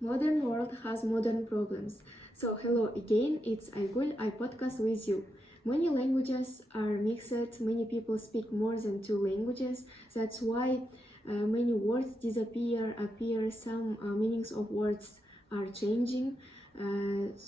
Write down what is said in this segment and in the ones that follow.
Modern world has modern problems. So hello again, it's Aygul. I podcast with you. Many languages are mixed. Many people speak more than two languages. That's why many words disappear, appear. Some meanings of words are changing. Words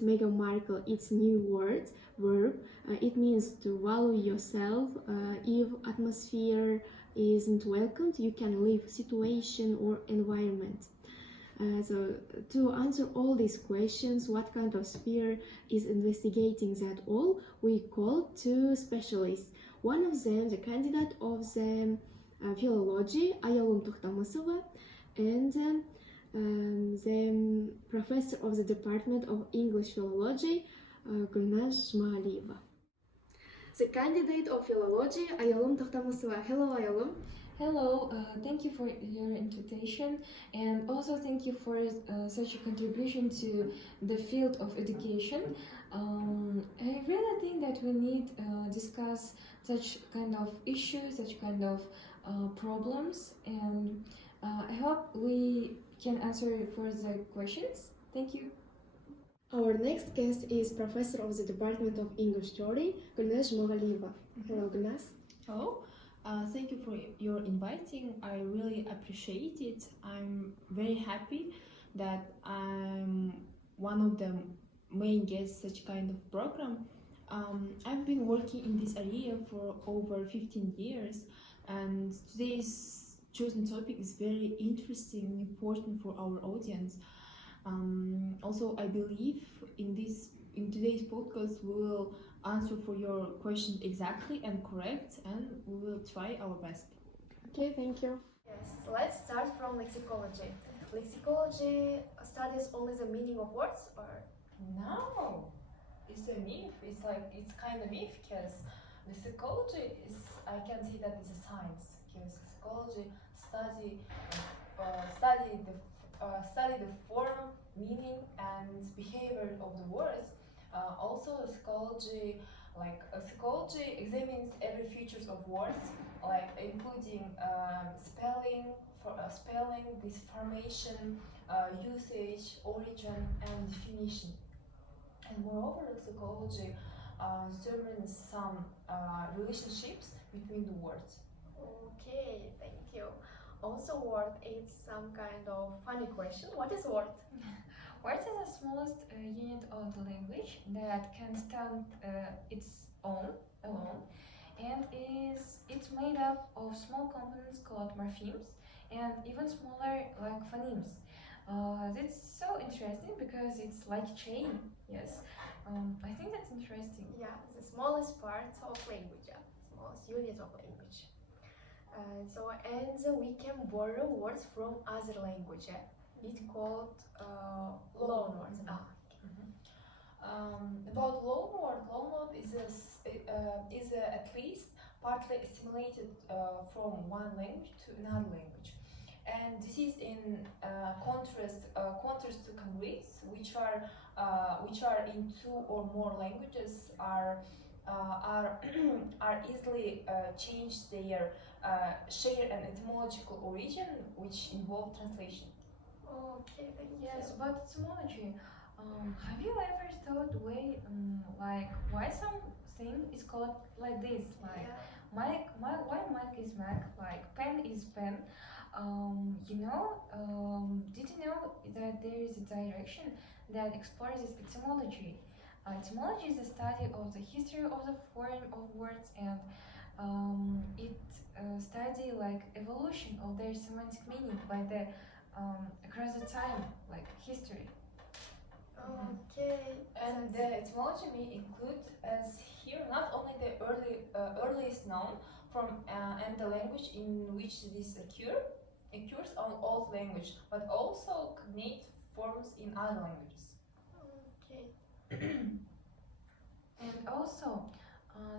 Meghan Markle. It's new word, verb. It means to value yourself. If atmosphere isn't welcomed, you can leave situation or environment. To answer all these questions, what kind of sphere is investigating that all, we call two specialists. One of them, the candidate of the philology, Ayalum Тухтамысова, and the professor of the Department of English Philology, Gulnaz Jmaliyeva. The candidate of philology, Ayalum Тухтамысова. Hello, Ayalum. Hello, thank you for your invitation, and also thank you for such a contribution to the field of education. I really think that we need discuss such kind of issues, such kind of problems, and I hope we can answer for the questions. Thank you. Our next guest is professor of the Department of English Theory, Gulnaz Jmaliyeva. Hello, Gulnaz. Hello. Thank you for your inviting. I really appreciate it. I'm very happy that I'm one of the main guests such kind of program. I've been working in this area for over 15 years, and today's chosen topic is very interesting and important for our audience. Also, I believe in today's podcast we will answer for your question exactly and correct, and we will try our best. Okay, thank you. Yes, let's start from lexicology. Lexicology studies only the meaning of words, or? No, it's a myth. It's kind of myth because lexicology is, I can see that it's a science because lexicology study the form, meaning, and behavior of the words. Also, lexicology examines every features of words, including spelling, this formation, usage, origin, and definition. And moreover, lexicology determines some relationships between the words. Okay, thank you. Also, word is some kind of funny question. What is word? Word is the smallest unit of the language that can stand its own alone, and it's made up of small components called morphemes and even smaller like phonemes. It's so interesting because it's like a chain. Yes, I think that's interesting. Yeah, the smallest part of language, smallest unit of language. We can borrow words from other language. It's called loanwords. About loanword is at least partly assimilated from one language to another language, and this is in contrast to congruence, which are in two or more languages are easily change their share and etymological origin, which involve translation. Okay, thank you. Yes, about etymology, have you ever thought why something is called like this? Like Mike, why Mike is Mac? Like pen is pen. Did you know that there is a direction that explores this etymology? Etymology is the study of the history of the form of words, and it study like evolution of their semantic meaning by the across the time, like history. Okay. And the etymology may include, as here, not only the earliest known from and the language in which this occurs on old language, but also cognate forms in other languages. Okay. And also,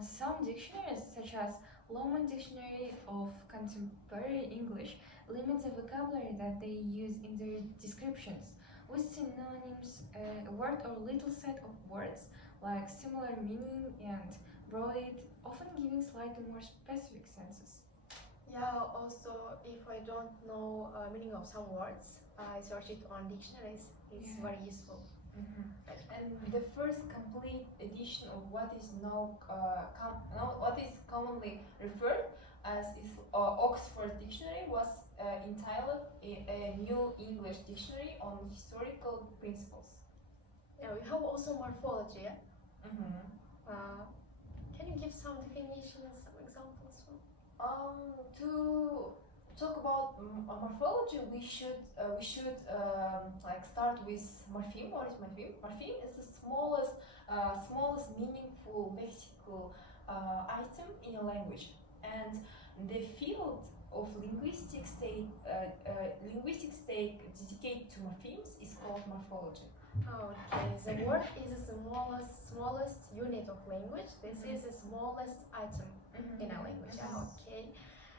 some dictionaries, such as Loanwords Dictionary of Contemporary English, limit the vocabulary that they use in their descriptions, with synonyms, a word or little set of words like similar meaning and broad it, often giving slightly more specific senses. Yeah, also if I don't know meaning of some words, I search it on dictionaries. It's Yeah. very useful. And the first complete edition of what is now what is commonly referred as is Oxford Dictionary was entitled a New English Dictionary on Historical Principles. Yeah, we have also morphology. Yeah? Mm-hmm. Can you give some definitions, some examples? To talk about morphology, we should like start with morpheme. What is morpheme? Morpheme is the smallest meaningful lexical item in a language, and the field of linguistics dedicated to morphemes is called morphology. Okay, the word is the smallest unit of language. This is the smallest item in a language. Okay.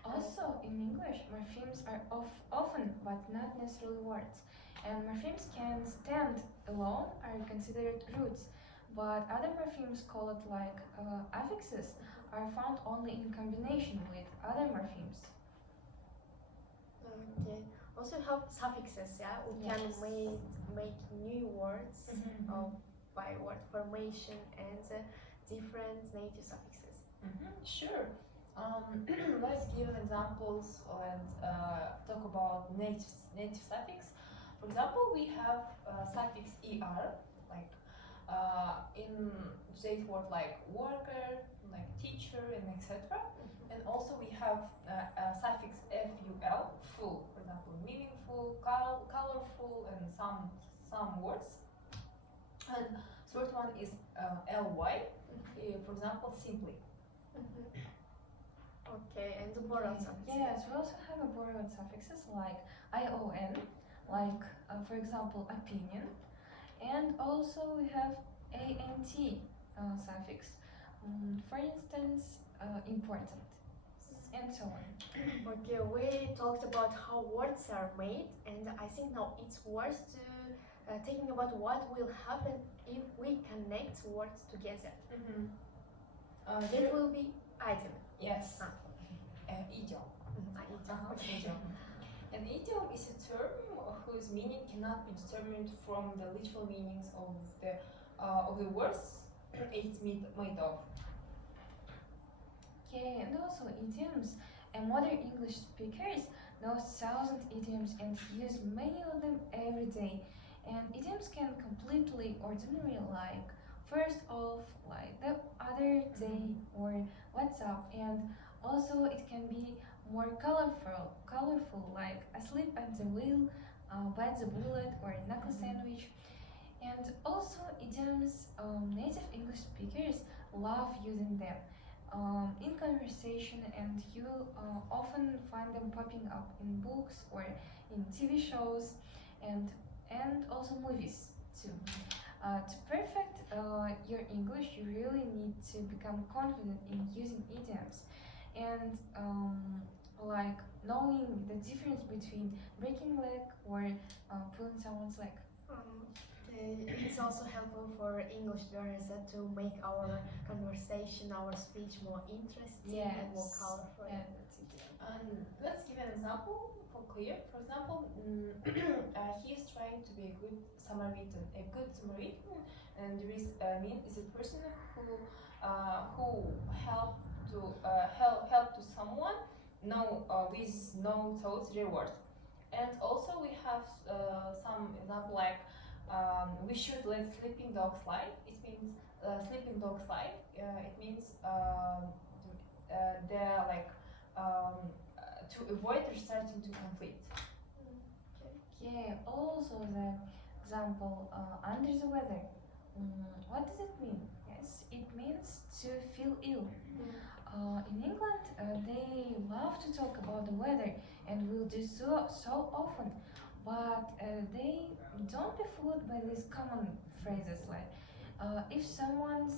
Also, in English, morphemes are often, but not necessarily words. And morphemes can stand alone, are considered roots, but other morphemes called like affixes are found only in combination with other morphemes. Okay. Also have suffixes. Yeah, we Yes. can make new words by word formation and different native suffixes. Sure. Let's give examples and talk about native suffix. For example, we have suffix er, like in today's word, like worker, like teacher, and etc. And also we have suffix ful, full, for example, meaningful, colorful, and some words. And third one is ly, for example, simply. Okay, and the borrowed suffixes. Yes, we also have a borrowed suffixes like ion, like for example opinion, and also we have ant suffix, for instance important, and so on. Okay, we talked about how words are made, and I think now it's worth to thinking about what will happen if we connect words together. It will be item. Yes. Idiom. Idiom. An idiom is a term whose meaning cannot be determined from the literal meanings of the words it's made of. Okay, and also idioms. And modern English speakers know 1,000 idioms and use many of them every day. And idioms can completely ordinary, like first off, like the other day, or what's up. And also it can be more colorful, like asleep at the wheel, bite the bullet, or knuckle sandwich. And also idioms, native English speakers love using them in conversation, and you often find them popping up in books or in TV shows and also movies too. To perfect your English, you really need to become confident in using idioms and like knowing the difference between breaking leg or pulling someone's leg. It's also helpful for English learners to make our conversation, our speech more interesting and more colorful. Yeah. Let's give an example for clear. For example, he is trying to be a good Samaritan. A good Samaritan, and there is is a person who help to someone with no thoughts reward. And also we have some example like we should let sleeping dogs lie. It means sleeping dogs lie. It means they're like to avoid restarting to conflict. Okay, also the example under the weather. What does it mean? Yes, it means to feel ill. In England, they love to talk about the weather and will do so often, but they don't be fooled by these common phrases like if someone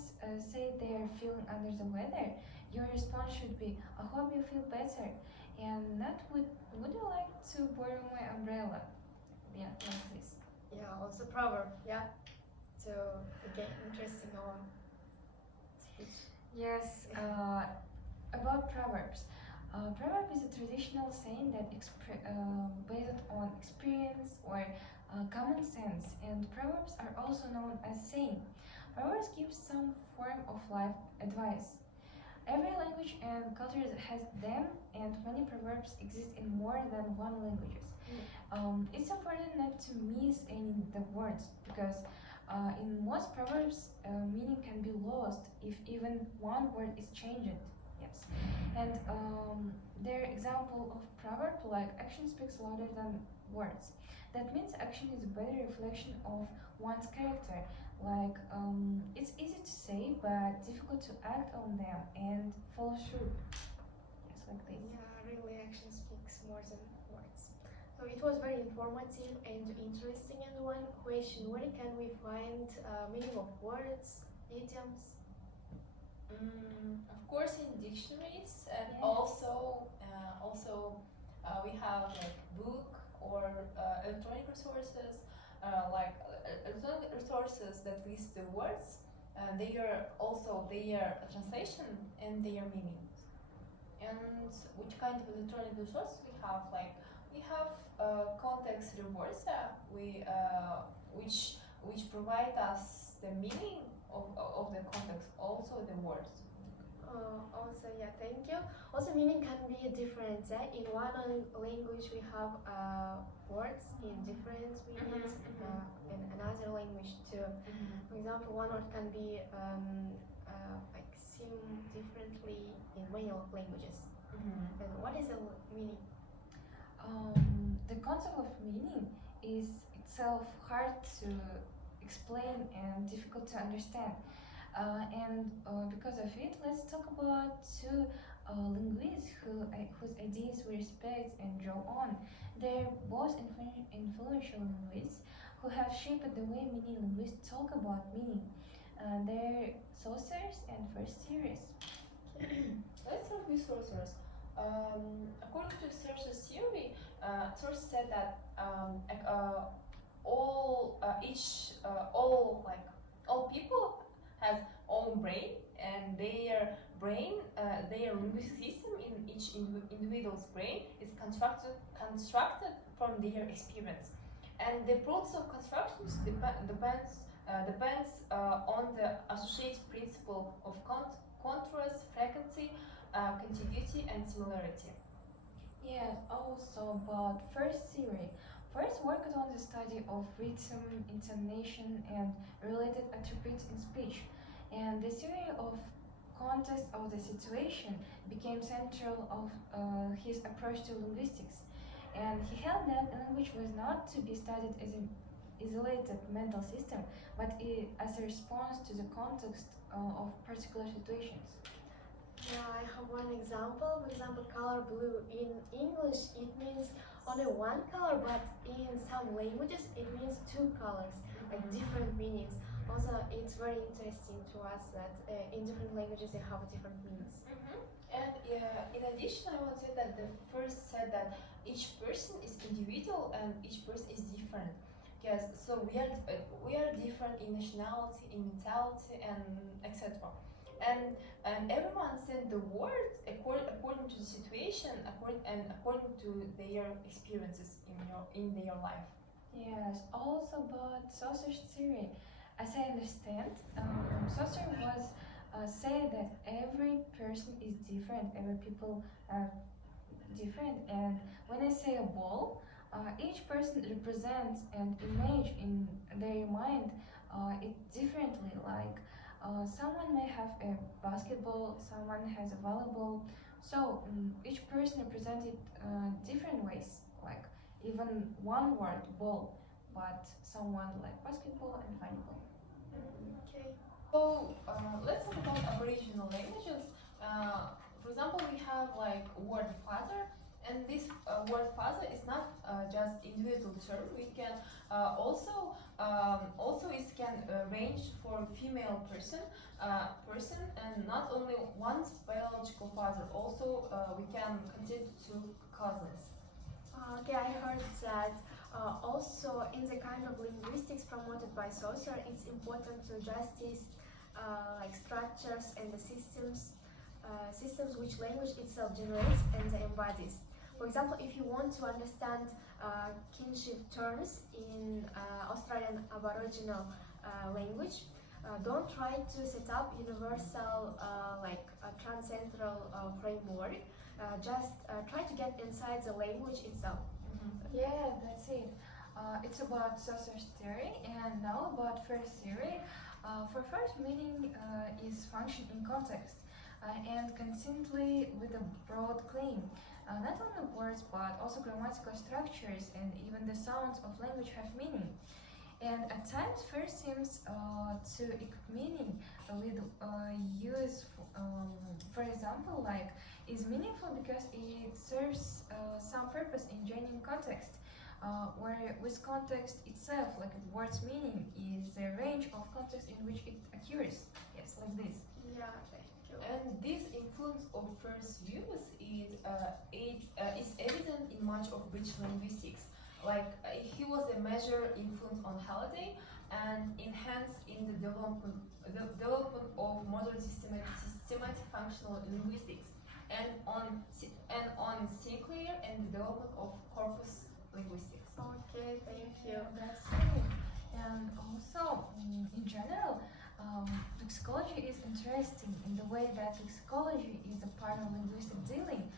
say they are feeling under the weather, your response should be, I hope you feel better, and not would you like to borrow my umbrella? Yeah, like this. Yeah, also proverb. Yeah, to get interesting our speech. Yes, about proverbs. Proverb is a traditional saying that based on experience or common sense, and proverbs are also known as saying. Proverbs give some form of life advice. Every language and culture has them, and many proverbs exist in more than one languages. It's important not to miss any the words because in most proverbs meaning can be lost if even one word is changed. Yes, and their example of proverb like action speaks louder than words. That means action is a better reflection of one's character. Like it's easy to say but difficult to act on them and follow through. Yes, like this. Yeah, really, action speaks more than words. So it was very informative and interesting. And one question: where can we find meaning of words, idioms? Of course, in dictionaries, and Yes. also we have like book or electronic resources, electronic resources that list the words. They are also their translation and their meanings. And which kind of electronic resource we have? Like we have context reverser, which provide us the meaning of the context, also the words. Also, yeah, thank you. Also, meaning can be different. In one language, we have words in different meanings. In another language too. For example, one word can be like seen differently in many languages. And what is the meaning? The concept of meaning is itself hard to explain and difficult to understand. Because of it, let's talk about two linguists whose ideas we respect and draw on. They're both influential linguists who have shaped the way many linguists talk about meaning. They're Saussure and Firth theories. Let's start with Saussure's. According to Saussure's theory, Saussure said that all people has own brain, and their linguistic system in each individual's brain is constructed from their experience, and the process of constructions depends on the associated principle of contrast, frequency, contiguity, and similarity. Yes, also about Firth theory. First worked on the study of rhythm, intonation, and related attributes in speech, and the theory of context of the situation became central of his approach to linguistics. And he held that language was not to be studied as an isolated mental system, but as a response to the context of particular situations. Yeah, I have one example. For example, color blue. In English, it means only one color, but in some languages, it means two colors, like different meanings. Also, it's very interesting to us that in different languages they have different meanings. And in addition, I want to say that the first said that each person is individual and each person is different. Yes, so we are different in nationality, in mentality, and etc. And everyone said the words according to the situation, according to their experiences in their life. Yes, also about Saussure's theory. As I understand, Saussure was say that every person is different, every people are different, and when I say a ball, each person represents an image in their mind it differently. Like someone may have a basketball, someone has a volleyball, so each person represents it different ways. Like even one word ball, but someone like basketball and volleyball. Okay. So let's talk about Aboriginal languages. For example, we have like word father, and this word father is not just individual term. We can also it can range for female person, and not only one's biological father. Also, we can consider two cousins. Okay, I heard that also in the kind of linguistics promoted by Saussure, it's important to justice like structures and the systems systems which language itself generates and embodies. For example, if you want to understand kinship terms in Australian Aboriginal language, don't try to set up universal like a transcentral framework. Just try to get inside the language itself. Yeah, that's it. It's about Saussure's theory, and now about Firth's theory. For Firth, meaning is function in context and consistently with a broad claim. Not only words, but also grammatical structures and even the sounds of language have meaning. And at times, Firth seems to equip meaning with use, for example, like is meaningful because it serves some purpose in genuine context. Where with context itself, like word's meaning, is the range of context in which it occurs. Yes, like this. Yeah, thank you. And this influence of Firth's views is evident in much of British linguistics. Like he was a major influence on Halliday and enhanced in the development of modern systematic functional linguistics and on Sinclair and the development of corpus linguistics. Okay, thank you. That's it. And also, in general, lexicology is interesting in the way that lexicology is a part of linguistic dealing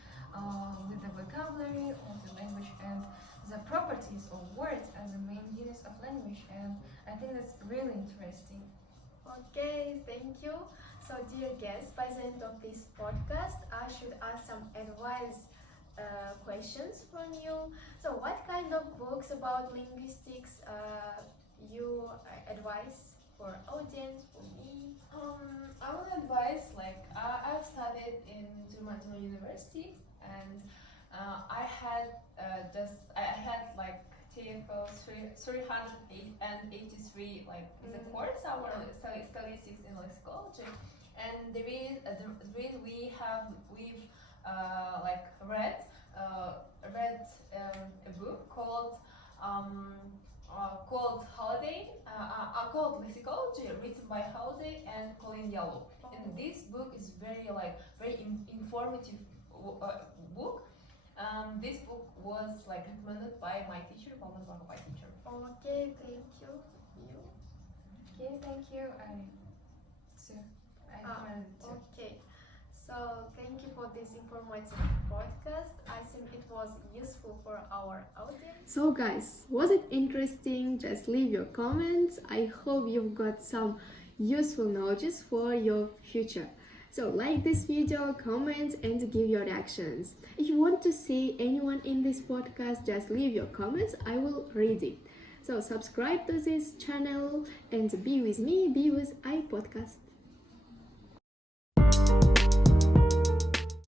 with the vocabulary of the language and the properties of words as the main units of language. And I think that's really interesting. Okay, thank you. So, dear guests, by the end of this podcast, I should ask some advice questions from you. So, what kind of books about linguistics you advise for audience, for me? I would advise, like I've studied in German University, and I had like TFL 383 like the course our statistics in lexicology, and we've like read a book called called Lexicology, written by Halliday and Colin Yellow. And this book is very informative book. This book was like recommended by my teacher, my teacher. Okay, thank you. You? Okay, thank you. I recommend it too. Okay. So thank you for this informative podcast. I think it was useful for our audience. So guys, was it interesting? Just leave your comments. I hope you've got some useful knowledge for your future. So like this video, comment and give your reactions. If you want to see anyone in this podcast, just leave your comments. I will read it. So subscribe to this channel and be with me, be with iPodcast.